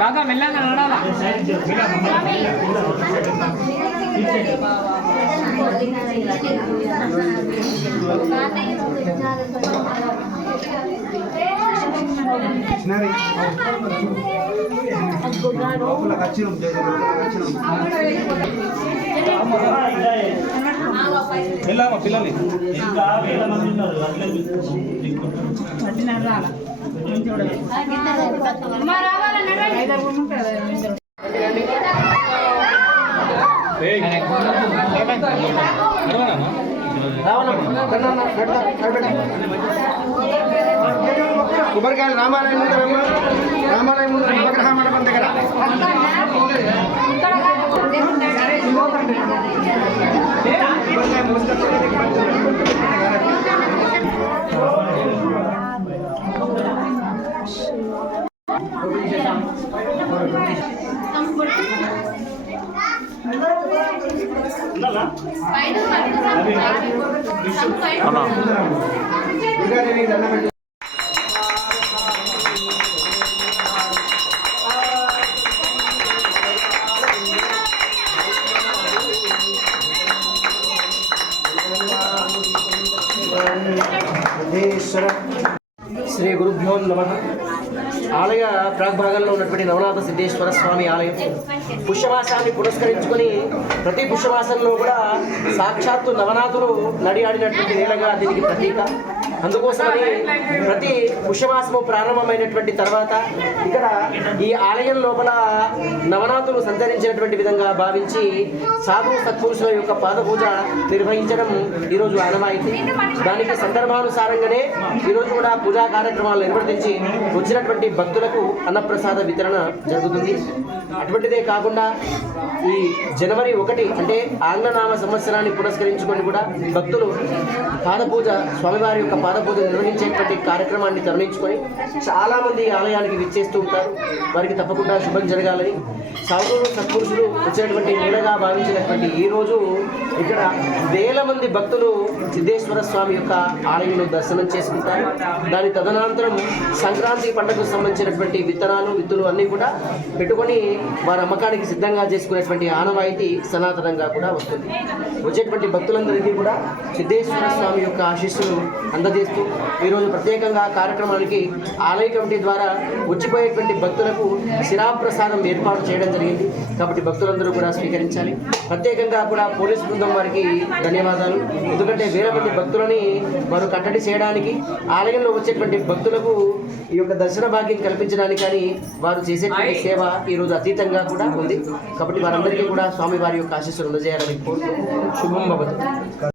కాకా మెల్లగా నడాలా పిల్లలు కొబ్బరికాయలు రామాలయం ముందు రామాలయం ముందు నవగ్రహ మండపం దగ్గర శ్రీ గురుభ్యో నమః. ఆలయ ప్రాగ్భాగంలో ఉన్నటువంటి నవనాథ సిద్ధేశ్వర స్వామి ఆలయం పుష్యమాసాన్ని పురస్కరించుకొని ప్రతి పుష్యమాసంలో కూడా సాక్షాత్తు నవనాథులు నడియాడినటువంటి నేలగా దీనికి ప్రతీక. అందుకోసమని ప్రతి పుష్యమాసము ప్రారంభమైనటువంటి తర్వాత ఇక్కడ ఈ ఆలయం లోపల నవనాథులు సంచరించినటువంటి విధంగా భావించి సాధు సత్పురుషుల యొక్క పాదపూజ నిర్వహించడం ఈరోజు ఆనవాయితీ. దానికి సందర్భానుసారంగానే ఈరోజు కూడా పూజా కార్యక్రమాలు నిర్వర్తించి వచ్చినటువంటి భక్తులకు అన్నప్రసాద వితరణ జరుగుతుంది. అటువంటిదే కాకుండా ఈ జనవరి 1 అంటే ఆంగ్లనామ సంవత్సరాన్ని పురస్కరించుకొని కూడా భక్తులు పాదపూజ స్వామివారి యొక్క పాదపూజ నిర్వహించేటువంటి కార్యక్రమాన్ని తరలించుకొని చాలామంది ఆలయానికి విచ్చేస్తూ ఉంటారు. వారికి తప్పకుండా శుభం జరగాలని సాధువులు సత్పురుషులు వచ్చినటువంటి నేలగా భావించినటువంటి ఈ రోజు ఇక్కడ వేల మంది భక్తులు సిద్ధేశ్వర స్వామి యొక్క ఆలయంలో దర్శనం చేసుకుంటారు. దాని తదనంతరం సంక్రాంతి పండుగకు సంబంధించినటువంటి విత్తులు అన్నీ కూడా పెట్టుకొని వారి అమ్మకానికి సిద్ధంగా చేసుకునేటువంటి ఆనవాయితీ సనాతనంగా కూడా వస్తుంది. వచ్చేటువంటి భక్తులందరికీ కూడా సిద్ధేశ్వర స్వామి యొక్క ఆశీస్సులు అందజేస్తారు. తెలియజేస్తూ ఈరోజు ప్రత్యేకంగా కార్యక్రమానికి ఆలయ కమిటీ ద్వారా వచ్చిపోయేటువంటి భక్తులకు శిరాప్రసాదం ఏర్పాటు చేయడం జరిగింది. కాబట్టి భక్తులందరూ కూడా స్వీకరించాలి. ప్రత్యేకంగా కూడా పోలీసు బృందం వారికి ధన్యవాదాలు. ఎందుకంటే వేల మంది భక్తులని వారు కట్టడి చేయడానికి, ఆలయంలో వచ్చేటువంటి భక్తులకు ఈ యొక్క దర్శన భాగ్యం కల్పించడానికి కానీ వారు చేసేటువంటి సేవ ఈరోజు అతీతంగా కూడా ఉంది. కాబట్టి వారందరికీ కూడా స్వామి వారి యొక్క ఆశీస్సులు అందజేయాలని కోరుతూ శుభం భవతు.